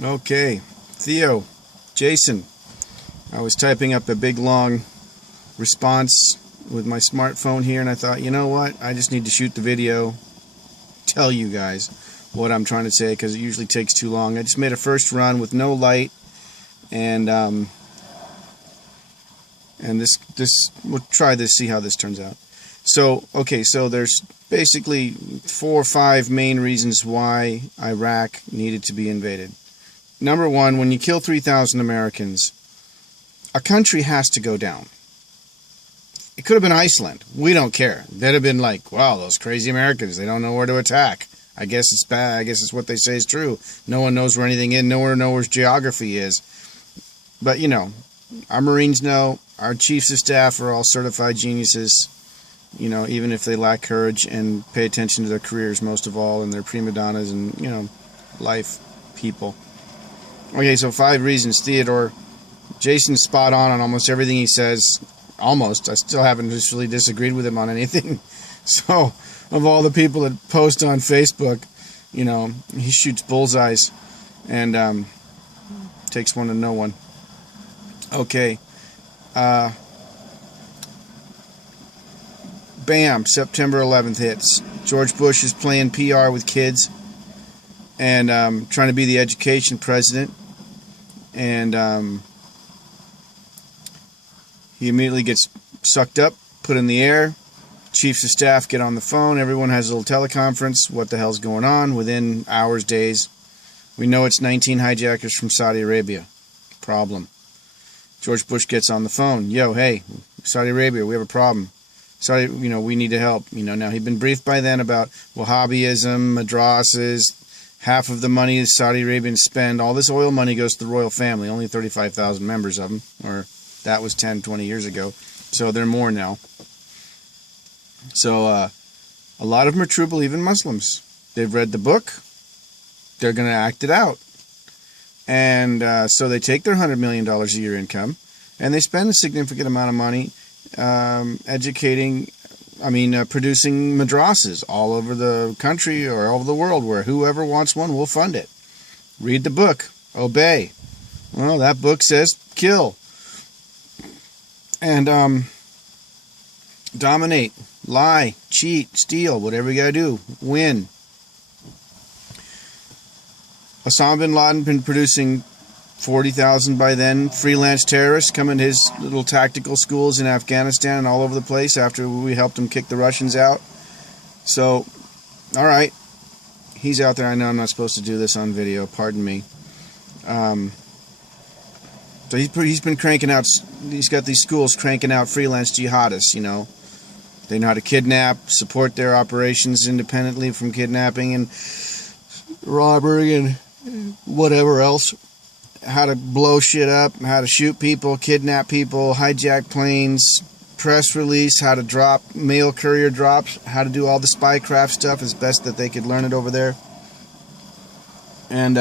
Okay, Theo, Jason, I was typing up a big long response with my smartphone here, and I thought, you know what, I just need to shoot the video, tell you guys what I'm trying to say, because it usually takes too long. I just made a first run with no light, and this we'll try this, see how this turns out. So, okay, so there's basically 4 or 5 main reasons why Iraq needed to be invaded. Number one, when you kill 3,000 Americans, a country has to go down. It could have been Iceland. We don't care. They'd have been like, wow, those crazy Americans, they don't know where to attack. I guess it's bad. I guess it's what they say is true. No one knows where anything is. No one knows where geography is. But, you know, our Marines know. Our chiefs of staff are all certified geniuses, you know, even if they lack courage and pay attention to their careers most of all, and they're prima donnas and, you know, life people. Okay, so 5 reasons. Theodore, Jason's spot on almost everything he says. Almost. I still haven't just really disagreed with him on anything. So, of all the people that post on Facebook, you know, he shoots bullseyes and takes one to no one. Okay. Bam, September 11th hits. George Bush is playing PR with kids and trying to be the education president. And he immediately gets sucked up, put in the air. Chiefs of staff get on the phone. Everyone has a little teleconference. What the hell's going on? Within hours, days, we know it's 19 hijackers from Saudi Arabia. Problem. George Bush gets on the phone. Yo, hey, Saudi Arabia, we have a problem. Saudi, you know, we need to help. You know, now he'd been briefed by then about Wahhabism, madrasas. Half of the money Saudi Arabians spend, all this oil money goes to the royal family. Only 35,000 members of them, or that was 10, 20 years ago. So there are more now. So a lot of them are true-believing Muslims. They've read the book. They're going to act it out. And so they take their $100 million a year income, and they spend a significant amount of money producing madrasas all over the country or all over the world, where whoever wants one will fund it. Read the book. Obey. Well, that book says kill. And dominate. Lie. Cheat. Steal. Whatever you gotta do. Win. Osama bin Laden been producing 40,000 by then freelance terrorists coming to his little tactical schools in Afghanistan and all over the place after we helped him kick the Russians out. So, all right, he's out there. I know I'm not supposed to do this on video. Pardon me. So he's been cranking out. He's got these schools cranking out freelance jihadists. You know, they know how to kidnap, support their operations independently from kidnapping and robbery and whatever else. How to blow shit up, how to shoot people, kidnap people, hijack planes, press release, how to drop mail courier drops, how to do all the spycraft stuff as best that they could learn it over there. And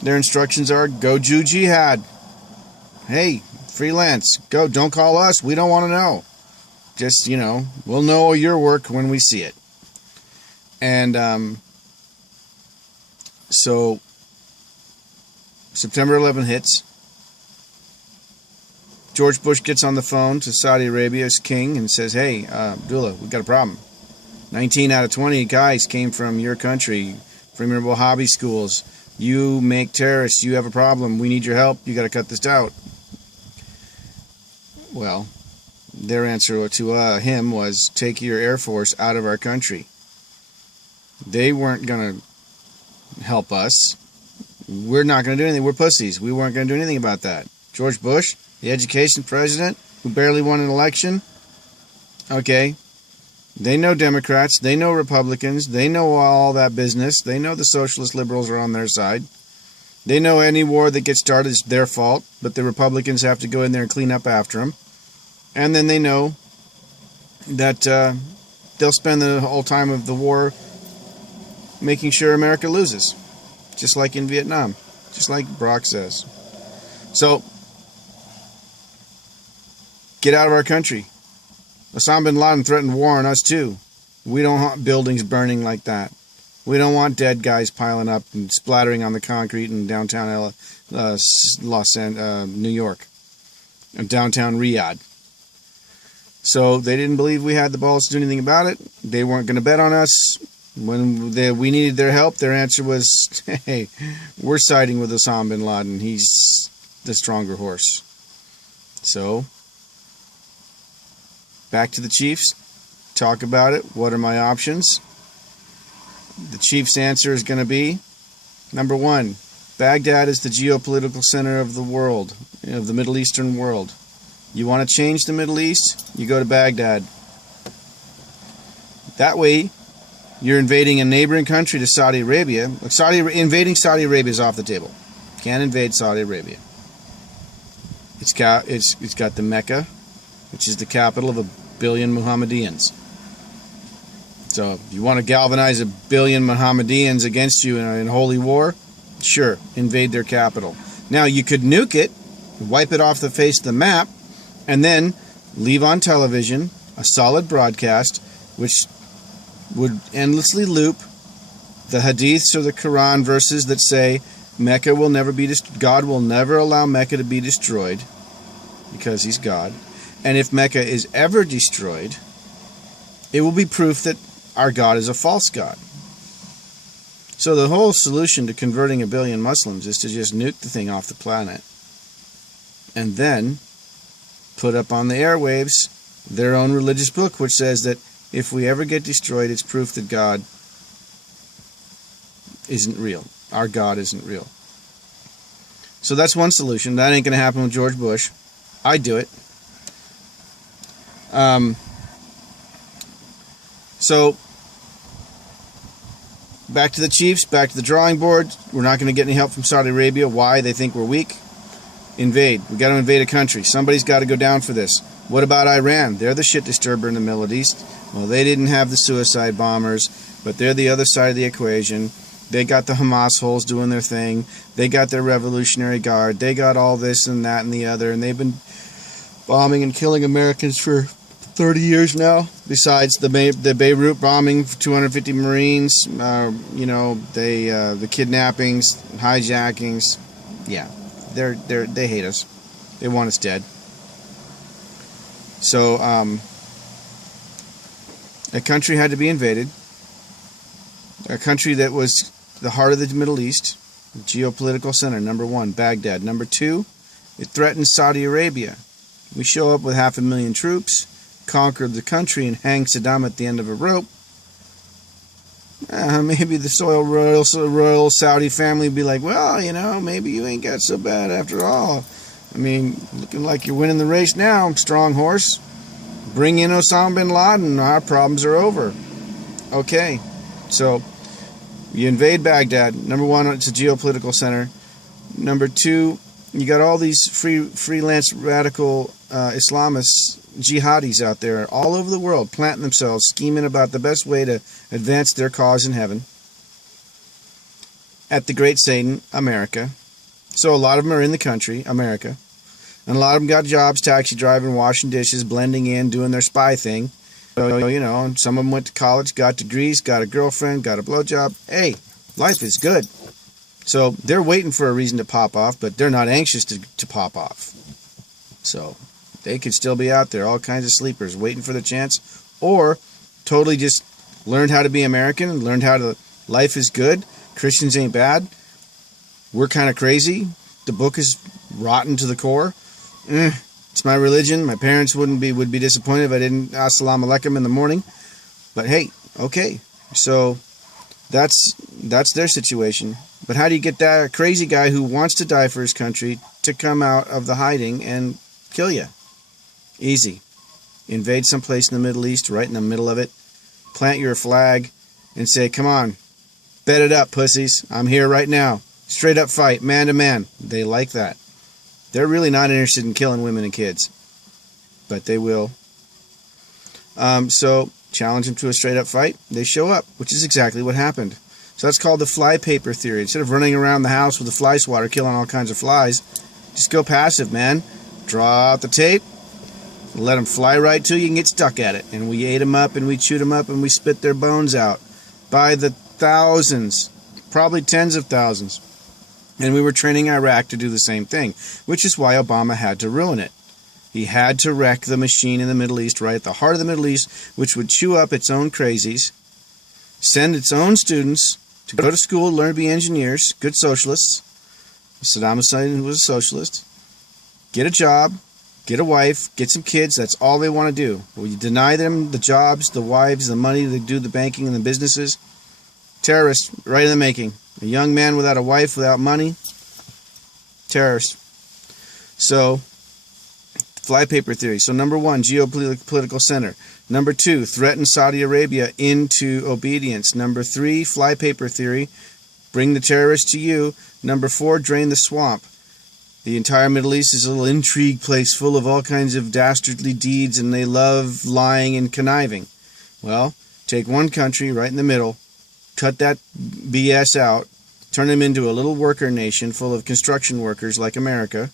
their instructions are, go do jihad. Hey, freelance, go, don't call us, we don't want to know. Just, you know, we'll know your work when we see it. And so September 11th hits. George Bush gets on the phone to Saudi Arabia's king and says, hey, Abdullah, we've got a problem. 19 out of 20 guys came from your country, from your Wahhabi schools. You make terrorists. You have a problem. We need your help. You got to cut this out. Well, their answer to him was, take your Air Force out of our country. They weren't going to help us. We're not going to do anything. We're pussies. We weren't going to do anything about that. George Bush, the education president, who barely won an election, okay, they know Democrats, they know Republicans, they know all that business, they know the socialist liberals are on their side, they know any war that gets started is their fault, but the Republicans have to go in there and clean up after them, and then they know that they'll spend the whole time of the war making sure America loses. Just like in Vietnam. Just like Brock says. So, get out of our country. Osama bin Laden threatened war on us too. We don't want buildings burning like that. We don't want dead guys piling up and splattering on the concrete in downtown New York, downtown Riyadh. So they didn't believe we had the balls to do anything about it. They weren't going to bet on us. When we needed their help, their answer was, hey, we're siding with Osama bin Laden. He's the stronger horse. So, back to the chiefs. Talk about it. What are my options? The chief's answer is going to be, number one, Baghdad is the geopolitical center of the world, of the Middle Eastern world. You want to change the Middle East? You go to Baghdad. That way, you're invading a neighboring country to Saudi Arabia. Invading Saudi Arabia is off the table. Can't invade Saudi Arabia. It's got the Mecca, which is the capital of 1 billion Mohammedans. So if you want to galvanize 1 billion Mohammedans against you in a holy war, sure, invade their capital. Now you could nuke it, wipe it off the face of the map, and then leave on television a solid broadcast which would endlessly loop the hadiths or the Quran verses that say Mecca will never be God will never allow Mecca to be destroyed because he's God. And if Mecca is ever destroyed, it will be proof that our God is a false God. So the whole solution to converting 1 billion Muslims is to just nuke the thing off the planet and then put up on the airwaves their own religious book which says that if we ever get destroyed, it's proof that God isn't real. Our God isn't real. So that's one solution. That ain't going to happen with George Bush. I'd do it. So, back to the chiefs, back to the drawing board. We're not going to get any help from Saudi Arabia. Why? They think we're weak. Invade. We got to invade a country. Somebody's got to go down for this. What about Iran? They're the shit disturber in the Middle East. Well, they didn't have the suicide bombers, but they're the other side of the equation. They got the Hamas holes doing their thing. They got their Revolutionary Guard. They got all this and that and the other, and they've been bombing and killing Americans for 30 years now. Besides the Beirut bombing, 250 Marines. The kidnappings, hijackings. Yeah, they hate us. They want us dead. So a country had to be invaded. A country that was the heart of the Middle East, geopolitical center, number one, Baghdad. Number two, it threatens Saudi Arabia. We show up with 500,000 troops, conquer the country, and hang Saddam at the end of a rope. Maybe the royal Saudi family would be like, well, maybe you ain't got so bad after all. I mean, looking like you're winning the race now, strong horse. Bring in Osama bin Laden, our problems are over. Okay, so you invade Baghdad. Number one, it's a geopolitical center. Number two, you got all these freelance radical Islamists, jihadis out there all over the world, planting themselves, scheming about the best way to advance their cause in heaven. At the great Satan, America. So a lot of them are in the country, America. And a lot of them got jobs, taxi driving, washing dishes, blending in, doing their spy thing. So, and some of them went to college, got degrees, got a girlfriend, got a blowjob. Hey, life is good. So they're waiting for a reason to pop off, but they're not anxious to pop off. So they could still be out there, all kinds of sleepers, waiting for the chance. Or totally just learned how to be American and learned how to, life is good, Christians ain't bad, we're kind of crazy, the book is rotten to the core. It's my religion. My parents would be disappointed if I didn't assalamu alaikum in the morning. But hey, okay. So that's their situation. But how do you get that crazy guy who wants to die for his country to come out of the hiding and kill you? Easy. Invade someplace in the Middle East, right in the middle of it. Plant your flag and say, come on, bet it up, pussies. I'm here right now. Straight up fight, man to man. They like that. They're really not interested in killing women and kids, but they will. So challenge them to a straight up fight. They show up, which is exactly what happened. So that's called the flypaper theory. Instead of running around the house with a fly swatter killing all kinds of flies, just go passive, man. Draw out the tape, let them fly right to you and get stuck at it. And we ate them up and we chewed them up and we spit their bones out. By the thousands, probably tens of thousands. And we were training Iraq to do the same thing, which is why Obama had to ruin it. He had to wreck the machine in the Middle East, right at the heart of the Middle East, which would chew up its own crazies, send its own students to go to school, learn to be engineers, good socialists. Saddam Hussein was a socialist. Get a job, get a wife, get some kids. That's all they want to do. When you deny them the jobs, the wives, the money to do the banking and the businesses, terrorist, right in the making. A young man without a wife, without money, terrorist. So, flypaper theory. So, number one, geopolitical center. Number two, threaten Saudi Arabia into obedience. Number three, flypaper theory. Bring the terrorists to you. Number four, drain the swamp. The entire Middle East is a little intrigue place full of all kinds of dastardly deeds, and they love lying and conniving. Well, take one country right in the middle, cut that BS out, turn them into a little worker nation full of construction workers like America,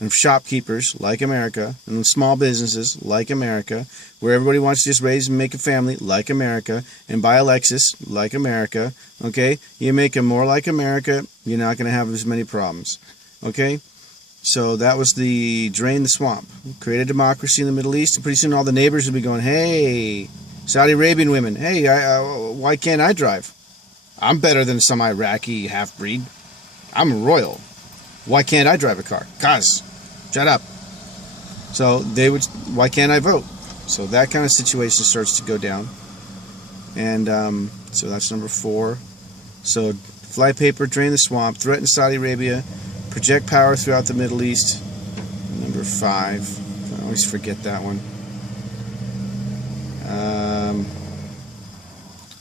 and shopkeepers like America, and small businesses like America, where everybody wants to just raise and make a family like America, and buy a Lexus like America, okay? You make them more like America, you're not going to have as many problems, okay? So that was the drain the swamp. Create a democracy in the Middle East, and pretty soon all the neighbors will be going, hey, Saudi Arabian women, hey, why can't I drive? I'm better than some Iraqi half-breed. I'm royal. Why can't I drive a car? Cuz, shut up. So they would, why can't I vote? So that kind of situation starts to go down. And so that's number four. So flypaper, drain the swamp, threaten Saudi Arabia, project power throughout the Middle East. Number five. I always forget that one.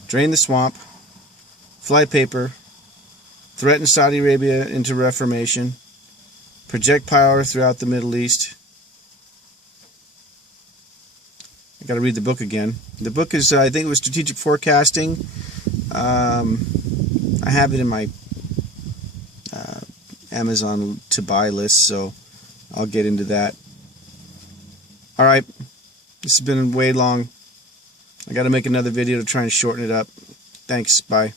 Drain the swamp, flypaper, threaten Saudi Arabia into reformation, project power throughout the Middle East. I got to read the book again. The book is, I think it was Strategic Forecasting. I have it in my Amazon to buy list, so I'll get into that. All right, this has been way long. I got to make another video to try and shorten it up. Thanks, bye.